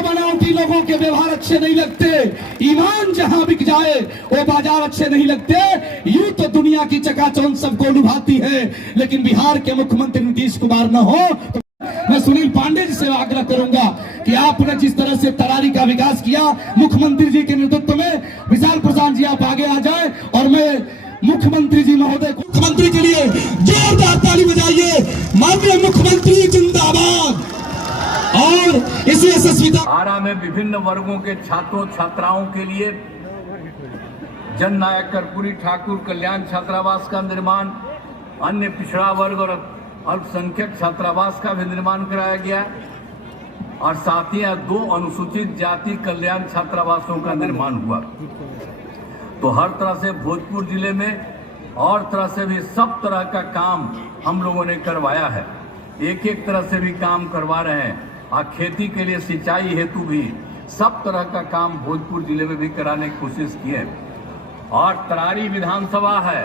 बनावटी लोगों के व्यवहार अच्छे नहीं लगते, ईमान जहां बिक जाए वो बाजार अच्छे नहीं लगते। यूं तो दुनिया की चकाचौंध सबको लुभाती है, लेकिन बिहार के मुख्यमंत्री नीतीश कुमार न हो तो मैं सुनील पांडे जी से आग्रह करूंगा कि आपने जिस तरह से तरारी का विकास किया मुख्यमंत्री जी के नेतृत्व में, विशाल प्रसाद जी आप आगे आ जाए और मैं मुख्यमंत्री जी महोदय को, मुख्यमंत्री के लिए जोरदार ताली बजाइए। माननीय मुख्यमंत्री जिंदाबाद। और इसी यशस्विता आरा में विभिन्न वर्गों के छात्रों छात्राओं के लिए जननायक कर्पूरी ठाकुर कल्याण छात्रावास का निर्माण, अन्य पिछड़ा वर्ग और अल्पसंख्यक छात्रावास का भी निर्माण कराया गया और साथ ही 2 अनुसूचित जाति कल्याण छात्रावासों का निर्माण हुआ। तो हर तरह से भोजपुर जिले में और तरह से भी सब तरह का काम हम लोगों ने करवाया है, एक तरह से भी काम करवा रहे हैं और खेती के लिए सिंचाई हेतु भी सब तरह का काम भोजपुर जिले में भी कराने की कोशिश की है। और तरारी विधानसभा है,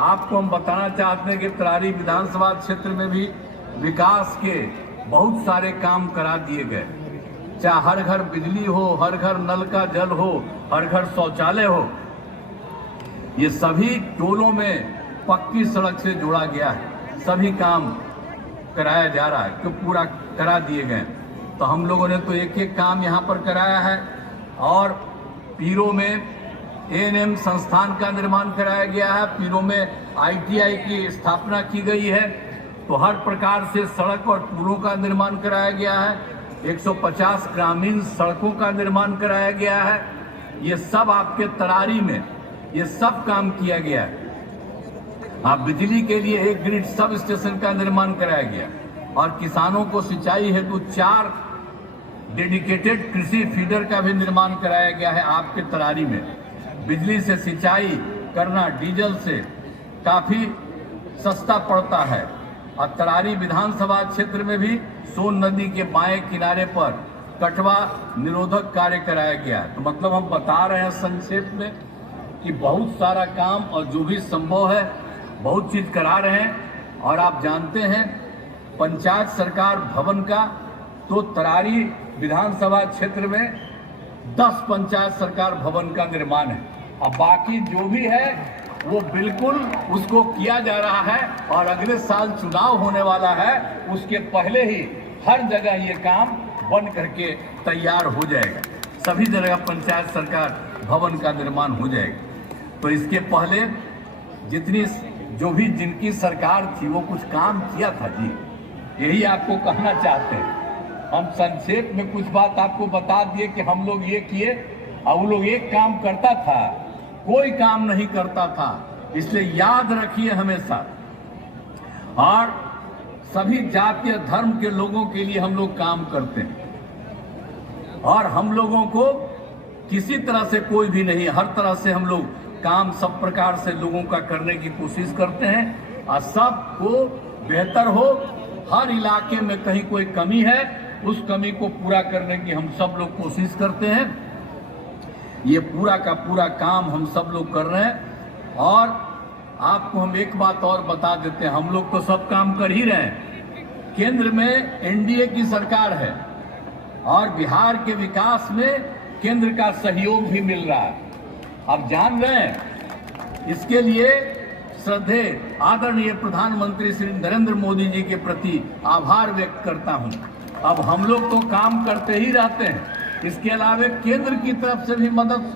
आपको हम बताना चाहते हैं कि तरारी विधानसभा क्षेत्र में भी विकास के बहुत सारे काम करा दिए गए, चाहे हर घर बिजली हो, हर घर नल का जल हो, हर घर शौचालय हो, ये सभी टोलों में पक्की सड़क से जोड़ा गया है, सभी काम कराया जा रहा है कि पूरा करा दिए गए। तो हम लोगों ने तो एक काम यहाँ पर कराया है और पीरो में एएनएम संस्थान का निर्माण कराया गया है, पीरो में आईटीआई की स्थापना की गई है। तो हर प्रकार से सड़क और पुलों का निर्माण कराया गया है, 150 ग्रामीण सड़कों का निर्माण कराया गया है। ये सब आपके तरारी में ये सब काम किया गया है। आप बिजली के लिए एक ग्रिड सब स्टेशन का निर्माण कराया गया और किसानों को सिंचाई हेतु 4 डेडिकेटेड कृषि फीडर का भी निर्माण कराया गया है। आपके तरारी में बिजली से सिंचाई करना डीजल से काफी सस्ता पड़ता है। और तरारी विधानसभा क्षेत्र में भी सोन नदी के बाएं किनारे पर कटवा निरोधक कार्य कराया गया है। तो मतलब हम बता रहे हैं संक्षेप में कि बहुत सारा काम और जो भी संभव है बहुत चीज करा रहे हैं। और आप जानते हैं पंचायत सरकार भवन का तो तरारी विधानसभा क्षेत्र में 10 पंचायत सरकार भवन का निर्माण है और बाकी जो भी है वो बिल्कुल उसको किया जा रहा है। और अगले साल चुनाव होने वाला है, उसके पहले ही हर जगह ये काम बन करके तैयार हो जाएगा, सभी जगह पंचायत सरकार भवन का निर्माण हो जाएगा। तो इसके पहले जिनकी सरकार थी वो कुछ काम किया था जी, यही आपको कहना चाहते हैं। हम संक्षेप में कुछ बात आपको बता दिए कि हम लोग ये किए और वो लोग एक काम करता था, कोई काम नहीं करता था, इसलिए याद रखिए हमेशा। और सभी जातीय धर्म के लोगों के लिए हम लोग काम करते हैं और हम लोगों को किसी तरह से कोई भी नहीं, हर तरह से हम लोग काम सब प्रकार से लोगों का करने की कोशिश करते हैं और सबको बेहतर हो। हर इलाके में कहीं कोई कमी है, उस कमी को पूरा करने की हम सब लोग कोशिश करते हैं। ये पूरा का पूरा काम हम सब लोग कर रहे हैं। और आपको हम एक बात और बता देते हैं, हम लोग तो सब काम कर ही रहे हैं। केंद्र में एनडीए की सरकार है और बिहार के विकास में केंद्र का सहयोग भी मिल रहा है। आप जान रहे हैं, इसके लिए श्रद्धेय आदरणीय प्रधानमंत्री श्री नरेंद्र मोदी जी के प्रति आभार व्यक्त करता हूं। अब हम लोग तो काम करते ही रहते हैं, इसके अलावा केंद्र की तरफ से भी मदद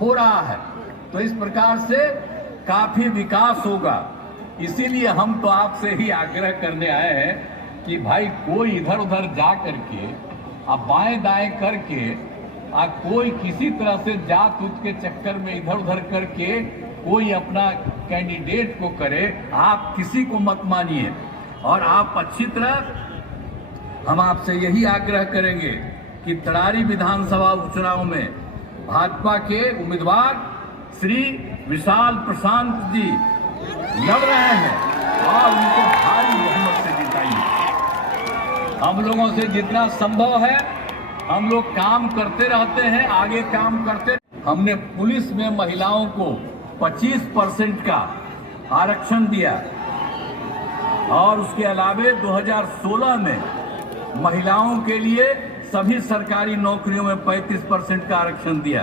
हो रहा है, तो इस प्रकार से काफी विकास होगा। इसीलिए हम तो आपसे ही आग्रह करने आए हैं कि भाई कोई इधर उधर जा करके अब बाएं दाएं करके कोई किसी तरह से जात उत के चक्कर में इधर उधर करके कोई अपना कैंडिडेट को करे, आप किसी को मत मानिए। और आप अच्छी तरह हम आपसे यही आग्रह करेंगे कि तरारी विधानसभा उपचुनाव में भाजपा के उम्मीदवार श्री विशाल प्रसाद जी लड़ रहे हैं और उनको भारी बहुमत से जिताइए। हम लोगों से जितना संभव है हम लोग काम करते रहते हैं, आगे काम करते। हमने पुलिस में महिलाओं को 25% का आरक्षण दिया और उसके अलावे 2016 में महिलाओं के लिए सभी सरकारी नौकरियों में 35% का आरक्षण दिया।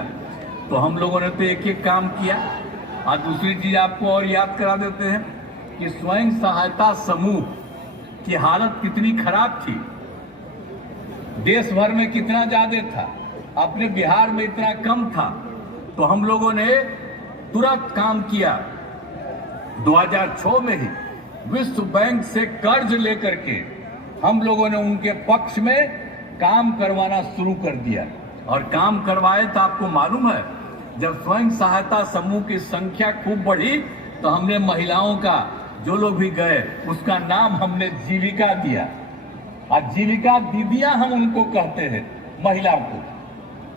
तो हम लोगों ने तो एक एक काम किया। और दूसरी चीज आपको और याद करा देते हैं कि स्वयं सहायता समूह की हालत कितनी खराब थी। देश भर में कितना ज्यादा था, अपने बिहार में इतना कम था। तो हम लोगों ने तुरंत काम किया। 2006 में ही विश्व बैंक से कर्ज लेकर के हम लोगों ने उनके पक्ष में काम करवाना शुरू कर दिया। और काम करवाए तो आपको मालूम है, जब स्वयं सहायता समूह की संख्या खूब बढ़ी तो हमने महिलाओं का, जो लोग भी गए, उसका नाम हमने जीविका दिया। और जीविका दीदियां हम उनको कहते हैं, महिलाओं को।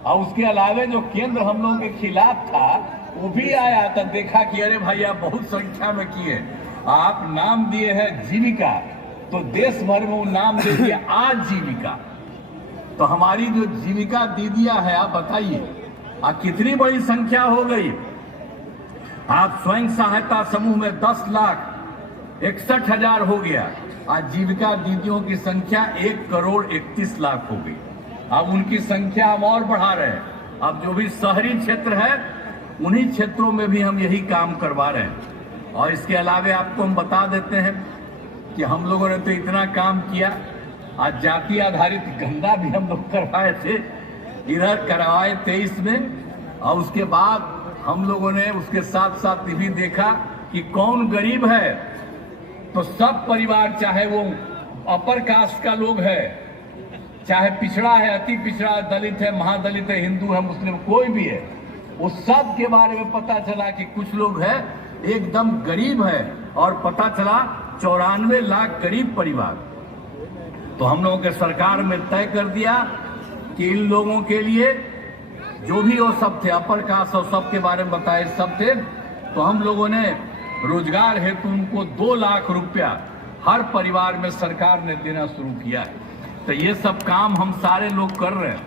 और उसके अलावे जो केंद्र हम लोगों के खिलाफ था वो भी आया था, देखा कि अरे भाई आप बहुत संख्या में किए, आप नाम दिए हैं जीविका, तो देश भर में वो नाम दे दिया आजीविका। तो हमारी जो जीविका दीदियां हैं, आप बताइए कितनी बड़ी संख्या हो गई। आप स्वयं सहायता समूह में 10,61,000 हो गया। आज जीविका दीदियों की संख्या 1,31,00,000 हो गई। अब उनकी संख्या हम और बढ़ा रहे हैं। अब जो भी शहरी क्षेत्र है उन्हीं क्षेत्रों में भी हम यही काम करवा रहे हैं। और इसके अलावे आपको हम बता देते हैं कि हम लोगों ने तो इतना काम किया। आज जाति आधारित गंगा भी हम लोग करवाए थे, इधर करवाए 23 में। और उसके बाद हम लोगों ने उसके साथ साथ ये भी देखा कि कौन गरीब है, तो सब परिवार, चाहे वो अपर कास्ट का लोग है, चाहे पिछड़ा है, अति पिछड़ा, दलित है, महादलित है, हिंदू है, मुस्लिम, कोई भी है, उस सब के बारे में पता चला कि कुछ लोग है एकदम गरीब है। और पता चला 94 लाख गरीब परिवार। तो हम लोगों के सरकार में तय कर दिया कि इन लोगों के लिए जो भी वो सब थे, अपर कास्ट और सब के बारे में बताए सब थे, तो हम लोगों ने रोजगार हेतु उनको 2 लाख रुपया हर परिवार में सरकार ने देना शुरू किया है। तो ये सब काम हम सारे लोग कर रहे हैं।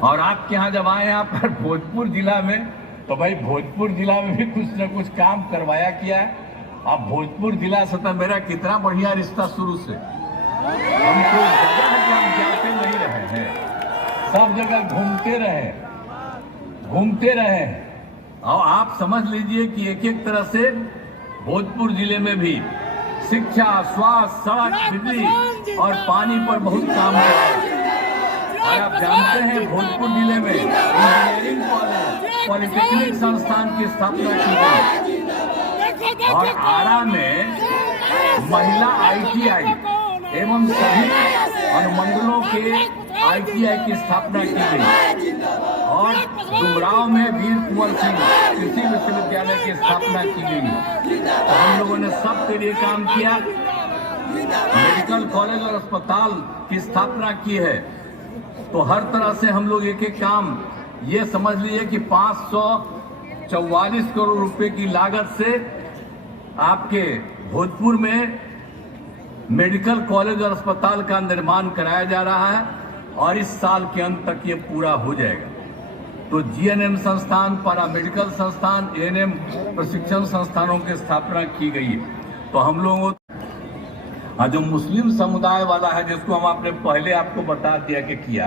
और आपके यहाँ जब आए यहाँ पर भोजपुर जिला में, तो भाई भोजपुर जिला में भी कुछ न कुछ काम करवाया किया है। अब भोजपुर जिला से तो मेरा कितना बढ़िया रिश्ता शुरू से, हमको जगह हम जाते नहीं रहे हैं, सब जगह घूमते रहे। और आप समझ लीजिए कि एक एक तरह से भोजपुर जिले में भी शिक्षा, स्वास्थ्य, सड़क, बिजली और पानी पर बहुत काम है। और आप जानते हैं भोजपुर जिले में इंजीनियरिंग कॉलेज, पॉलिटेक्निक संस्थान की स्थापना की गई। और आरा में महिला ITI एवं सभी अनुमंडलों के ITI की स्थापना की गई। और डुमराव में वीर कुंवर सिंह कृषि विश्वविद्यालय की स्थापना की गई। तो हम लोगों ने सबके लिए काम किया। मेडिकल कॉलेज और अस्पताल की स्थापना की है। तो हर तरह से हम लोग एक एक काम, ये समझ लीजिए कि 544 करोड़ रुपए की लागत से आपके भोजपुर में मेडिकल कॉलेज और अस्पताल का निर्माण कराया जा रहा है। और इस साल के अंत तक ये पूरा हो जाएगा। तो GNM संस्थान, पैरामेडिकल संस्थान, ANM प्रशिक्षण संस्थानों की स्थापना की गई है। तो हम लोगों जो मुस्लिम समुदाय वाला है, जिसको हम आपने पहले आपको बता दिया कि किया,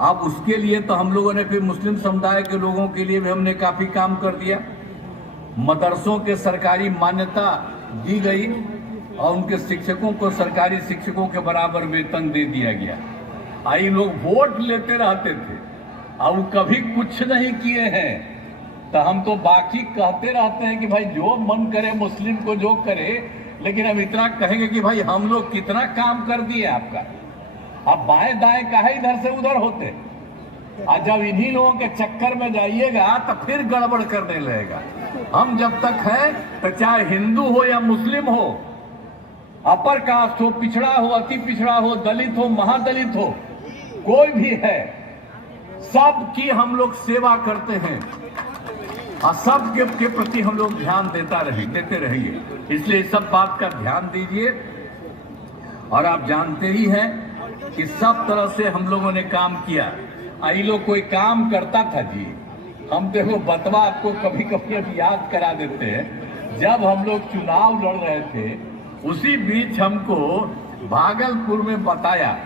अब उसके लिए तो हम लोगों ने फिर मुस्लिम समुदाय के लोगों के लिए भी हमने काफी काम कर दिया। मदरसों के सरकारी मान्यता दी गई और उनके शिक्षकों को सरकारी शिक्षकों के बराबर वेतन दे दिया गया। आई लोग वोट लेते रहते थे और वो कभी कुछ नहीं किए हैं। तो हम तो बाकी कहते रहते हैं कि भाई जो मन करे मुस्लिम को जो करे, लेकिन हम इतना कहेंगे कि भाई हम लोग कितना काम कर दिए आपका। अब बाएं दाएं काहे इधर से उधर होते, और जब इन्हीं लोगों के चक्कर में जाइएगा तो फिर गड़बड़ करने लगेगा। हम जब तक है तो चाहे हिंदू हो या मुस्लिम हो, अपर कास्ट हो, पिछड़ा हो, अति पिछड़ा हो, दलित हो, महादलित हो, कोई भी है, सबकी हम लोग सेवा करते हैं और सब के प्रति हम लोग ध्यान देते रहेंगे। इसलिए सब बात का ध्यान दीजिए। और आप जानते ही हैं कि सब तरह से हम लोगों ने काम किया। आई लोग कोई काम करता था जी, हम देखो बतवा आपको कभी कभी अब याद करा देते हैं। जब हम लोग चुनाव लड़ रहे थे, उसी बीच हमको भागलपुर में बताया,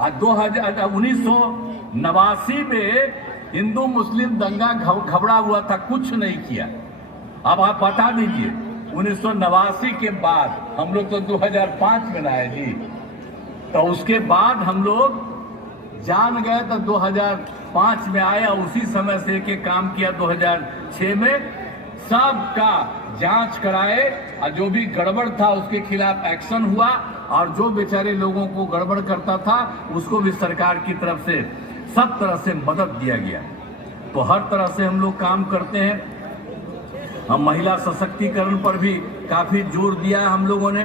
1989 में हिंदू मुस्लिम दंगा घबरा हुआ था, कुछ नहीं किया। अब आप बता दीजिए 1989 के बाद, हम लोग तो 2005 में आए जी, तो उसके बाद हम लोग जान गए तो 2005 में आए और उसी समय से के काम किया। 2006 में सबका जांच कराए और जो भी गड़बड़ था उसके खिलाफ एक्शन हुआ, और जो बेचारे लोगों को गड़बड़ करता था उसको भी सरकार की तरफ से सब तरह से मदद दिया गया। तो हर तरह से हम लोग काम करते हैं। हम महिला सशक्तिकरण पर भी काफी जोर दिया है हम लोगों ने,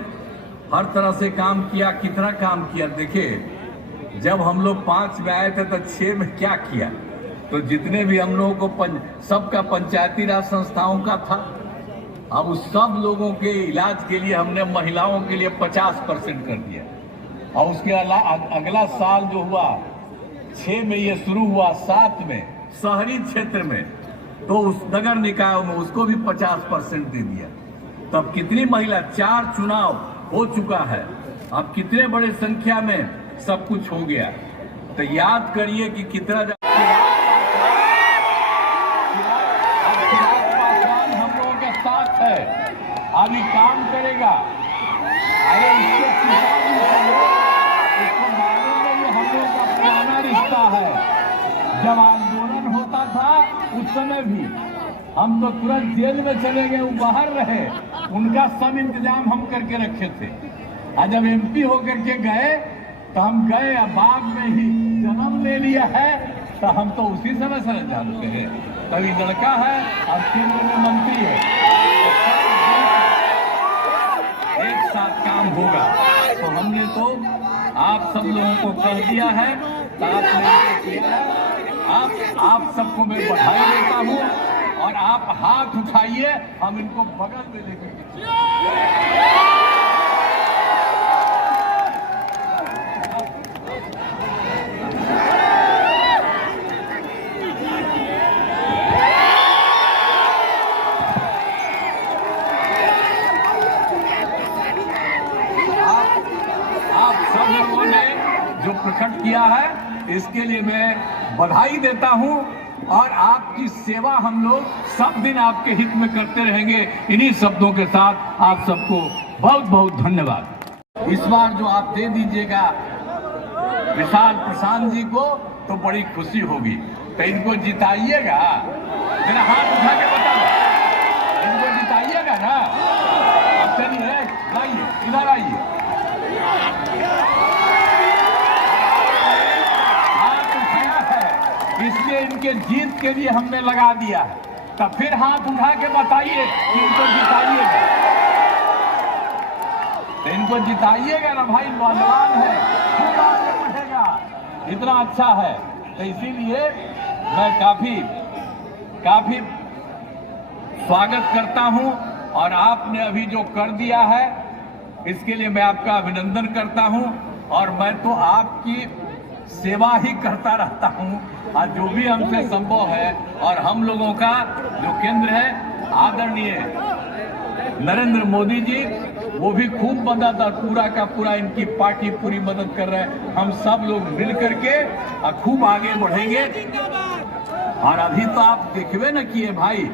हर तरह से काम किया। कितना काम किया देखिए, जब हम लोग 5 में आए थे तो 6 में क्या किया, तो जितने भी हम लोगों को सबका पंचायती राज संस्थाओं का था, अब उस सब लोगों के इलाज के लिए हमने महिलाओं के लिए 50% कर दिया। और उसके अगला साल जो हुआ 6 में ये शुरू हुआ, 7 में शहरी क्षेत्र में, तो उस नगर निकायों में उसको भी 50% दे दिया। तब कितनी महिला, 4 चुनाव हो चुका है, अब कितने बड़े संख्या में सब कुछ हो गया। तो याद करिए कि कितना हम लोगों के साथ है, अभी काम करेगा। अरे इसको मालूम है, ये हम लोगों का पुराना रिश्ता है। जब आंदोलन होता था उस समय भी हम तो तुरंत जेल में चले गए, वो बाहर रहे, उनका सब इंतजाम हम करके रखे थे। और जब एमपी होकर के गए तो हम गए, बाद में ही जन्म ले लिया है, तो हम तो उसी समय से जानते हैं। कभी लड़का है और केंद्र में मंत्री है, एक साथ काम होगा। तो हमने तो आप सब लोगों को कह दिया है, आप सबको मैं बधाई देता हूँ, और आप हाथ उठाइए, हम इनको बगल में लेकर जो प्रकट किया है, इसके लिए मैं बधाई देता हूं। और आपकी सेवा हम लोग सब दिन आपके हित में करते रहेंगे। इन्हीं शब्दों के साथ आप सबको बहुत बहुत धन्यवाद। इस बार जो आप दे दीजिएगा विशाल प्रशांत जी को, तो बड़ी खुशी होगी। तो इनको जिताइएगा, जरा हाथ उठा के बताओ, इनको जिताइएगा ना। चलिए आइए, इधर आइए, इसलिए इनके जीत के लिए हमने लगा दिया है। तब फिर हाथ उठा के बताइए कि इनको जिताइएगा, तो इनको जिताइएगा ना भाई, नौजवान है, खूब आगे बढ़ेगा, इतना अच्छा है। तो इसीलिए मैं काफी स्वागत करता हूं, और आपने अभी जो कर दिया है इसके लिए मैं आपका अभिनंदन करता हूं। और मैं तो आपकी सेवा ही करता रहता हूं, और जो भी हमसे संभव है। और हम लोगों का जो केंद्र है आदरणीय नरेंद्र मोदी जी, वो भी खूब मदद, और पूरा का पूरा इनकी पार्टी पूरी मदद कर रहे हैं। हम सब लोग मिल करके और खूब आगे बढ़ेंगे। और अभी तो आप देखबे न किए भाई,